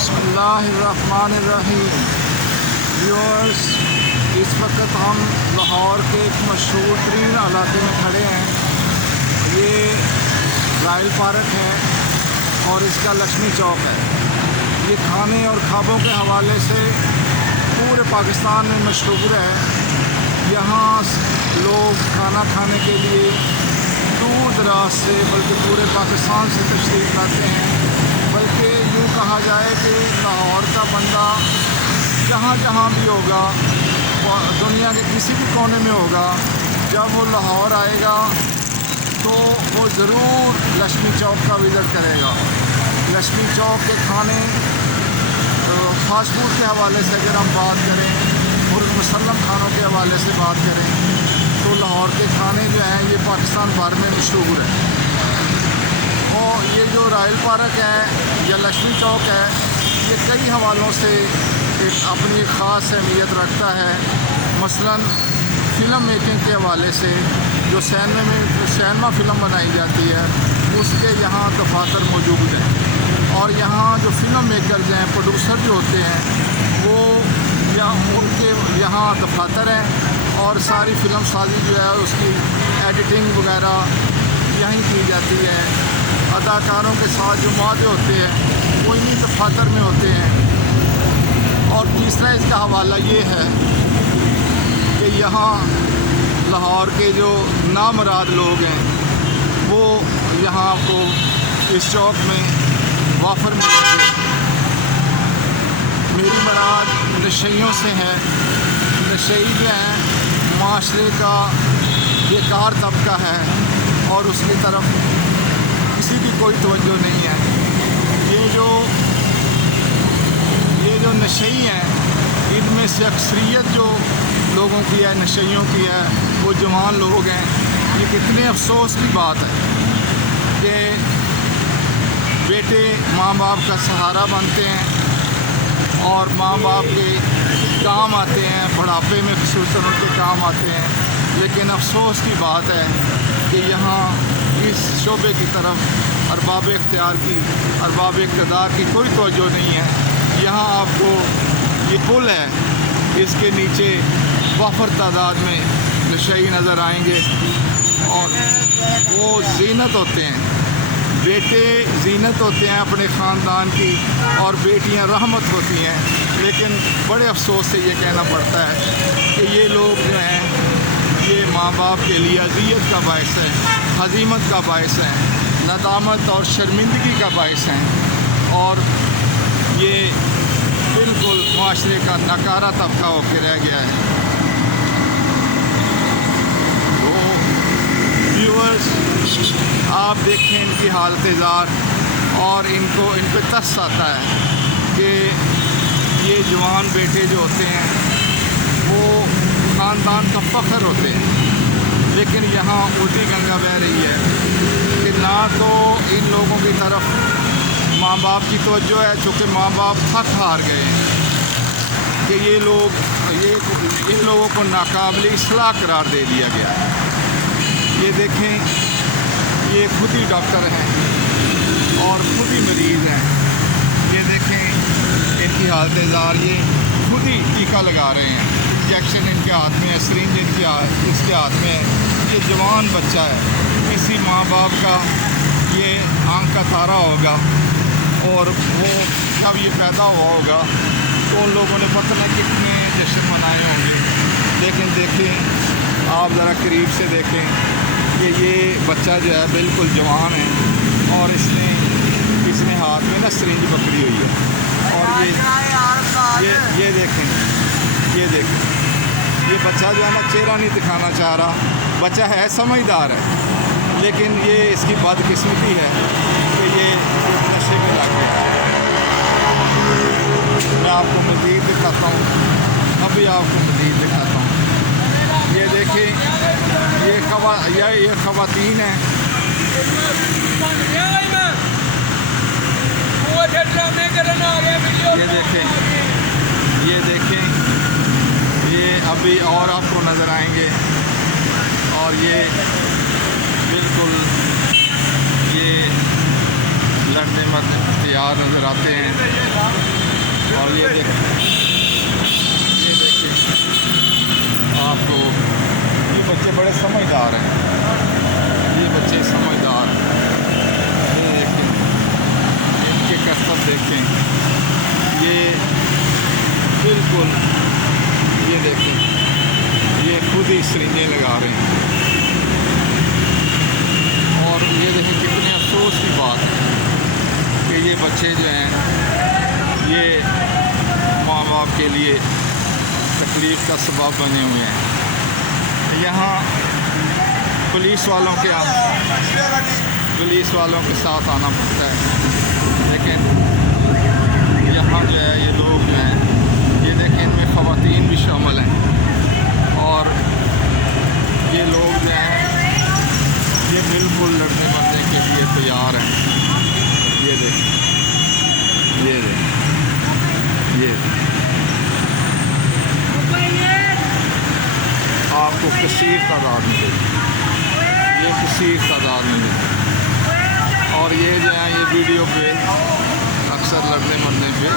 बिस्मिल्लाहिर्रहमानिर्रहीम। व्यूअर्स, इस वक्त हम लाहौर के एक मशहूर तरीन इलाके में खड़े हैं। ये रॉयल पार्क है और इसका लक्ष्मी चौक है। ये खाने और ख्वाबों के हवाले से पूरे पाकिस्तान में मशहूर है। यहाँ लोग खाना खाने के लिए दूर दराज से, बल्कि पूरे पाकिस्तान से तशरीफ़ लाते हैं। बल्कि यूँ कहा जाए कि लाहौर का बंदा जहाँ जहाँ भी होगा, दुनिया के किसी भी कोने में होगा, जब वो लाहौर आएगा तो वो ज़रूर लक्ष्मी चौक का विज़िट करेगा। लक्ष्मी चौक के खाने, फास्ट फूड के हवाले से अगर हम बात करें और मुसल्लम खानों के हवाले से बात करें तो लाहौर के खाने जो हैं ये पाकिस्तान भर में मशहूर है। और ये जो रॉयल पार्क है या लक्ष्मी चौक है, ये कई हवालों से एक अपनी ख़ास अहमियत रखता है। मसलन फ़िल्म मेकिंग के हवाले से, जो सिनेमा फ़िल्म बनाई जाती है उसके यहाँ दफातर मौजूद हैं। और यहाँ जो फ़िल्म मेकर्स हैं, प्रोड्यूसर जो होते हैं, वो उनके यहाँ दफातर हैं और सारी फ़िल्म साजी जो है उसकी एडिटिंग वगैरह यहीं की जाती है। अदाकारों के साथ जो माहदे होते हैं वो इन्हीं दफातर में होते हैं। और तीसरा इसका हवाला ये है कि यहाँ लाहौर के जो नामराद लोग हैं वो यहाँ आपको इस चौक में वाफर मिलेंगे। मेरी मुराद नशइयों से है। नशई जो हैं माशरे का बेकार तबका है और उसकी तरफ किसी की कोई तवज्जो नहीं है। ये जो नशई हैं, इनमें से अक्सरियत जो लोगों की है, नशइयों की है, वो जवान लोग हैं। ये कितने अफसोस की बात है कि बेटे माँ बाप का सहारा बनते हैं और माँ बाप के काम आते हैं, बुढ़ापे में खुसूसन उनके काम आते हैं। लेकिन अफसोस की बात है कि यहाँ इस शोबे की तरफ अरबाब इख्तियार की, अरबाब इक़्तिदार की कोई तवज्जो नहीं है। यहाँ आपको ये पुल है, इसके नीचे वाफर तादाद में नशई नज़र आएंगे और वो ज़ीनत होते हैं। बेटे ज़ीनत होते हैं अपने ख़ानदान की और बेटियां रहमत होती हैं। लेकिन बड़े अफसोस से ये कहना पड़ता है कि ये लोग जो हैं ये माँ बाप के लिए अज़ियत का बायस है, हज़ीमत का बायस है, नदामत और शर्मिंदगी का बायस हैं और ये बिल्कुल माशरे का नकारा तबका होकर रह गया है। तो व्यूअर्स, आप देखें इनकी हालत ज़ार और इन पर तरस आता है कि ये जवान बेटे जो होते हैं वो ख़ानदान का फ़ख्र होते हैं। लेकिन यहाँ उसी गंगा बह रही है कि ना तो इन लोगों की तरफ माँ बाप की तवज्जो है, चूँकि माँ बाप थक हार गए हैं कि ये इन लोगों को नाकाबिल इस्लाह करार दे दिया गया है। ये देखें, ये खुद ही डॉक्टर हैं और खुद ही मरीज़ हैं। ये देखें इनकी हालत ज़ार, ये खुद ही टीका लगा रहे हैं। इंजेक्शन इनके हाथ में है, सिरिंज इसके हाथ में है। ये जवान बच्चा है, किसी माँ बाप का ये आँख का तारा होगा और वो जब ये पैदा हुआ होगा तो उन लोगों ने पता नहीं कितने जश्न मनाए होंगे। लेकिन देखें, आप ज़रा करीब से देखें कि ये बच्चा जो है बिल्कुल जवान है और इसने हाथ में ना सिरिंज पकड़ी हुई है। और ये देखें, ये बच्चा जो है ना चेहरा नहीं दिखाना चाह रहा। बच्चा है समझदार है, लेकिन ये इसकी बदकिस्मती है कि ये नशे में लग गया है। मैं आपको मज़ीद दिखाता हूँ, अभी आपको मज़ीद दिखाता हूँ। ये देखें, ये ख़वातीन हैं। ये देखें, ये अभी और आपको नज़र आएंगे और ये बिल्कुल ये लड़ने मरने तैयार नज़र आते हैं। और ये देखिए आपको, ये बच्चे बड़े समझदार हैं, ये बच्चे समझदार हैं। ये देखें, इनके कसरत देखें, ये बिल्कुल, ये देखें, ये खुद ही सरिंजें लगा रहे हैं। और ये देखें कितने अफसोस की बात है कि ये बच्चे जो हैं ये माँ बाप के लिए तकलीफ़ का सबब बने हुए हैं। यहाँ पुलिस वालों के साथ आना पड़ता है, लेकिन यहाँ जो है ये लोग जो हैं, ये देखें इनमें ख़वातीन भी शामिल हैं और ये लोग जो हैं ये बिल्कुल लड़ने मरने के लिए तैयार हैं। ये देखें, ये देखें, ये आपको कसीर तादाद में, ये कसीर तादाद में, और ये जो है ये वीडियो पे अक्सर लड़ने मरने पे